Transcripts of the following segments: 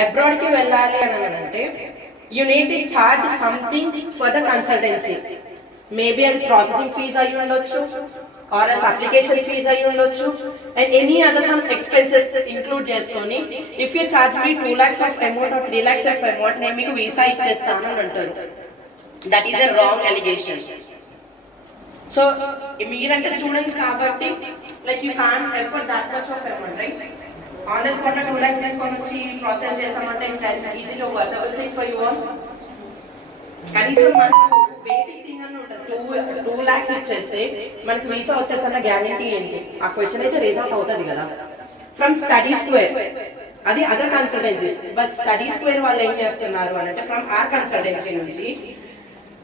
అబ్రాడ్కి వెళ్ళాలి అని అంటే you need to charge something for the consultancy. Maybe అది ప్రాసెసింగ్ ఫీజ్ అయి ఉండొచ్చు, ఆర్ ఎస్ అప్లికేషన్ ఫీజ్ అయి ఉండొచ్చు, and any other some expenses include చేసుకొని ఇఫ్ యూ చార్జ్ మీ 2 lakhs of amount or 3 lakhs of amount నేను మీకు visa ఇచ్చేస్తాను అని అంటారు. That is a wrong allegation. So మీరంటే స్టూడెంట్స్ కాబట్టి like you can't afford that much of amount, right? On the spot 2 lakhs తీసుకొని వచ్చి ప్రాసెస్ చేస్తామంటే ఈజీలో worthable thing for you all. కనీసం మనకు బేసిక్ థింగ్ అని ఉంటుంది. 2 lakhs ఇచ్చేస్తే మనకి వీసా వచ్చేసన్న గ్యారంటీ ఏంటి? ఆ క్వశ్చన్ అయితే రిజల్ట్ అవుతుంది కదా. ఫ్రమ్ స్టడీ స్క్వేర్, అది other consultancies, but study square వాళ్ళు ఏం చేస్తున్నారు అని అంటే ఫ్రమ్ ఆర్ కన్సల్టెన్సీ నుంచి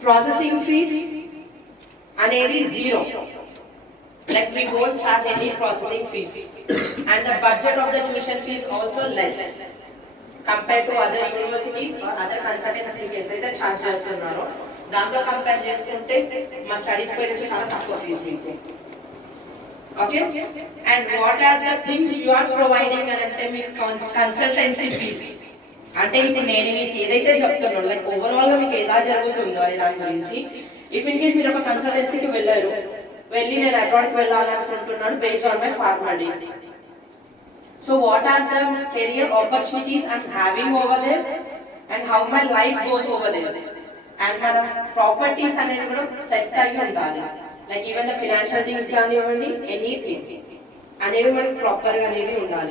ప్రాసెసింగ్ ఫీజ్ అనేది 0. Like we won't charge any processing fees, and the budget of the tuition fees also less compared to other universities or other consultants మీకు ఎంతైతే ఛార్జ్ చేస్తున్నారో దాంతో కంపేర్ చేసుకుంటే మా స్టడీస్ పై నుంచి చాలా తక్కువ ఫీజు మీకు. Okay, and what are the things you are providing అని అంటే మీకు కన్సల్టెన్సీ ఫీజ్ అంటే ఇప్పుడు నేను మీకు ఏదైతే చెప్తున్నాను లైక్ ఓవరాల్ గా మీకు ఎలా జరుగుతుందో అనే దాని గురించి. ఇఫ్ ఇన్ కేస్ మీరు ఒక కన్సల్టెన్సీకి వెళ్ళారు, వెళ్ళి నేను అబ్రాడ్కి వెళ్ళాలనుకుంటున్నాను based on my formal. So what are the career opportunities I'm having over there and how my life goes over there. And మన ప్రాపర్టీస్ అనేది కూడా సెట్ అయ్యి ఉండాలి. Like even the financial things కానివ్వండి, ఎనీథింగ్ అనేవి మనకు ప్రాపర్గా అనేది ఉండాలి.